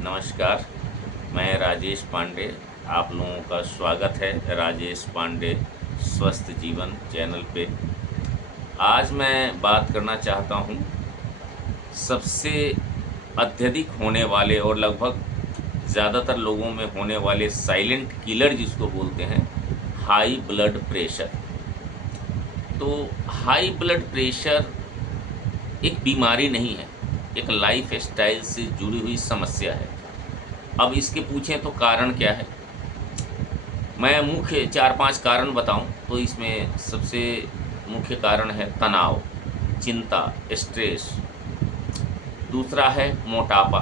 नमस्कार, मैं राजेश पांडे। आप लोगों का स्वागत है राजेश पांडे स्वस्थ जीवन चैनल पे। आज मैं बात करना चाहता हूँ सबसे अत्यधिक होने वाले और लगभग ज़्यादातर लोगों में होने वाले साइलेंट किलर जिसको बोलते हैं, हाई ब्लड प्रेशर। तो हाई ब्लड प्रेशर एक बीमारी नहीं है, एक लाइफ स्टाइल से जुड़ी हुई समस्या है। अब इसके पूछें तो कारण क्या है, मैं मुख्य 4-5 कारण बताऊं तो इसमें सबसे मुख्य कारण है तनाव, चिंता, स्ट्रेस। दूसरा है मोटापा।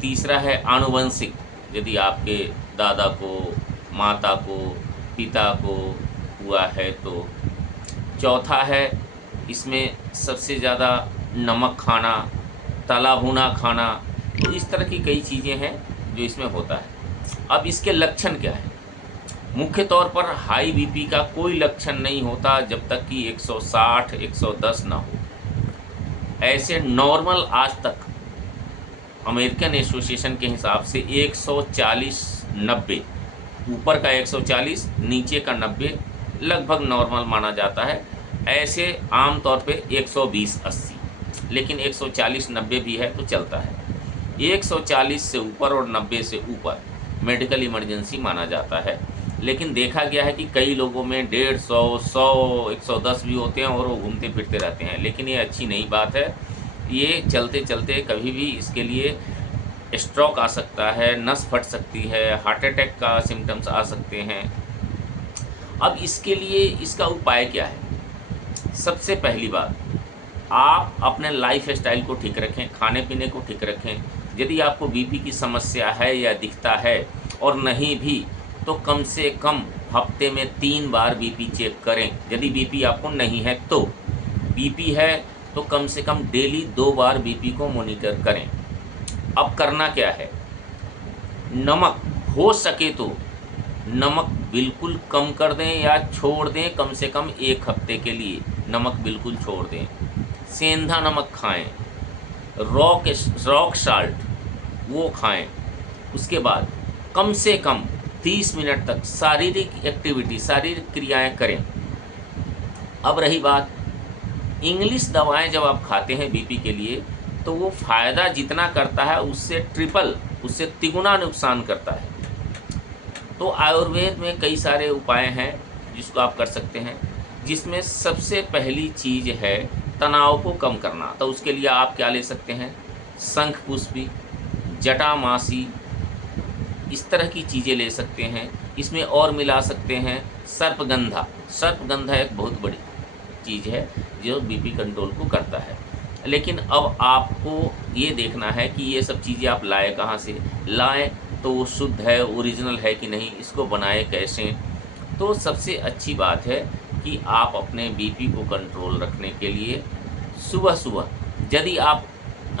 तीसरा है आनुवंशिक, यदि आपके दादा को, माता को, पिता को हुआ है तो। चौथा है इसमें सबसे ज़्यादा नमक खाना, तला भुना खाना। तो इस तरह की कई चीज़ें हैं जो इसमें होता है। अब इसके लक्षण क्या है? मुख्य तौर पर हाई बीपी का कोई लक्षण नहीं होता जब तक कि 160 110 ना हो। ऐसे नॉर्मल आज तक अमेरिकन एसोसिएशन के हिसाब से 140-90, ऊपर का 140 नीचे का 90 लगभग नॉर्मल माना जाता है। ऐसे आम तौर पे 120-80, लेकिन 140-90 भी है तो चलता है। 140 से ऊपर और 90 से ऊपर मेडिकल इमरजेंसी माना जाता है। लेकिन देखा गया है कि कई लोगों में 150, 100, 110 भी होते हैं और वो घूमते फिरते रहते हैं, लेकिन ये अच्छी नहीं बात है। ये चलते चलते कभी भी इसके लिए स्ट्रोक आ सकता है, नस फट सकती है, हार्ट अटैक का सिम्टम्स आ सकते हैं। अब इसके लिए इसका उपाय क्या है? सबसे पहली बात, आप अपने लाइफ स्टाइल को ठीक रखें, खाने पीने को ठीक रखें। यदि आपको बीपी की समस्या है या दिखता है, और नहीं भी तो कम से कम हफ्ते में 3 बार बीपी चेक करें। यदि बीपी आपको नहीं है तो, बीपी है तो कम से कम डेली 2 बार बीपी को मॉनिटर करें। अब करना क्या है? नमक हो सके तो नमक बिल्कुल कम कर दें या छोड़ दें, कम से कम 1 हफ्ते के लिए नमक बिल्कुल छोड़ दें। सेंधा नमक खाएं, रॉक साल्ट वो खाएं। उसके बाद कम से कम 30 मिनट तक शारीरिक एक्टिविटी, शारीरिक क्रियाएं करें। अब रही बात, इंग्लिश दवाएं जब आप खाते हैं बीपी के लिए तो वो फ़ायदा जितना करता है उससे ट्रिपल, उससे तिगुना नुकसान करता है। तो आयुर्वेद में कई सारे उपाय हैं जिसको आप कर सकते हैं, जिसमें सबसे पहली चीज़ है तनाव को कम करना। तो उसके लिए आप क्या ले सकते हैं? शंखपुष्पी, जटामासी, इस तरह की चीज़ें ले सकते हैं। इसमें और मिला सकते हैं सर्पगंधा। सर्पगंधा एक बहुत बड़ी चीज़ है जो बीपी कंट्रोल को करता है। लेकिन अब आपको ये देखना है कि ये सब चीज़ें आप लाए कहाँ से। लाएँ तो वो शुद्ध है, ओरिजिनल है कि नहीं, इसको बनाए कैसे। तो सबसे अच्छी बात है कि आप अपने बीपी को कंट्रोल रखने के लिए सुबह सुबह, यदि आप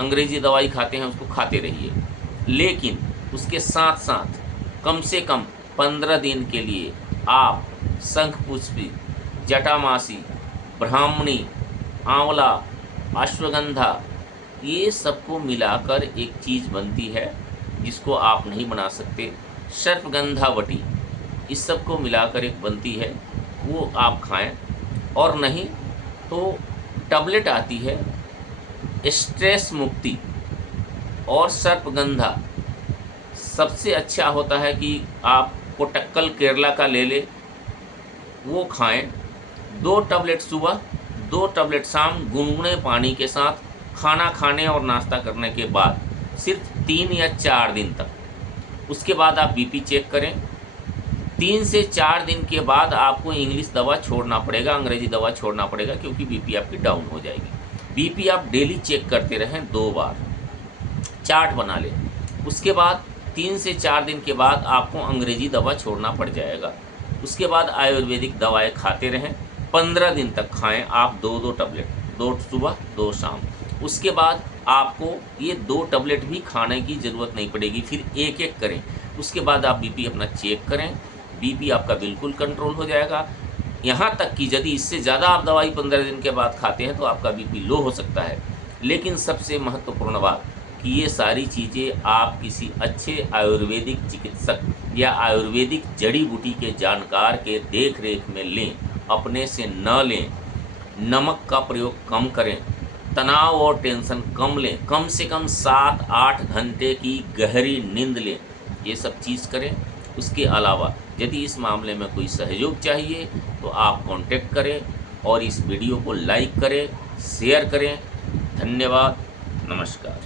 अंग्रेज़ी दवाई खाते हैं उसको खाते रहिए, लेकिन उसके साथ साथ कम से कम 15 दिन के लिए आप शंखपुष्पी, जटामासी, ब्राह्मणी, आंवला, अश्वगंधा, ये सबको मिलाकर एक चीज़ बनती है जिसको आप नहीं बना सकते, सर्पगंधावटी, इस सब को मिलाकर एक बनती है, वो आप खाएं। और नहीं तो टैबलेट आती है स्ट्रेस मुक्ति और सर्पगंधा। सबसे अच्छा होता है कि आप कोटक्कल केरला का ले ले, वो खाएं। 2 टैबलेट सुबह, 2 टैबलेट शाम, गुनगुने पानी के साथ, खाना खाने और नाश्ता करने के बाद, सिर्फ 3 या 4 दिन तक। उसके बाद आप बीपी चेक करें। 3 से 4 दिन के बाद आपको इंग्लिश दवा छोड़ना पड़ेगा, अंग्रेजी दवा छोड़ना पड़ेगा, क्योंकि बीपी आपकी डाउन हो जाएगी। बीपी आप डेली चेक करते रहें 2 बार, चार्ट बना लें। उसके बाद 3 से 4 दिन के बाद आपको अंग्रेजी दवा छोड़ना पड़ जाएगा। उसके बाद आयुर्वेदिक दवाएं खाते रहें, 15 दिन तक खाएं आप 2-2 टैबलेट, 2 सुबह 2 शाम। उसके बाद आपको ये 2 टैबलेट भी खाने की ज़रूरत नहीं पड़ेगी, फिर एक करें। उसके बाद आप बीपी अपना चेक करें, बीपी आपका बिल्कुल कंट्रोल हो जाएगा। यहाँ तक कि यदि इससे ज़्यादा आप दवाई 15 दिन के बाद खाते हैं तो आपका बीपी लो हो सकता है। लेकिन सबसे महत्वपूर्ण बात, कि ये सारी चीज़ें आप किसी अच्छे आयुर्वेदिक चिकित्सक या आयुर्वेदिक जड़ी बूटी के जानकार के देख रेख में लें, अपने से न लें। नमक का प्रयोग कम करें, तनाव और टेंशन कम लें, कम से कम 7-8 घंटे की गहरी नींद लें, ये सब चीज़ करें। उसके अलावा यदि इस मामले में कोई सहयोग चाहिए तो आप कांटेक्ट करें और इस वीडियो को लाइक करें, शेयर करें। धन्यवाद, नमस्कार।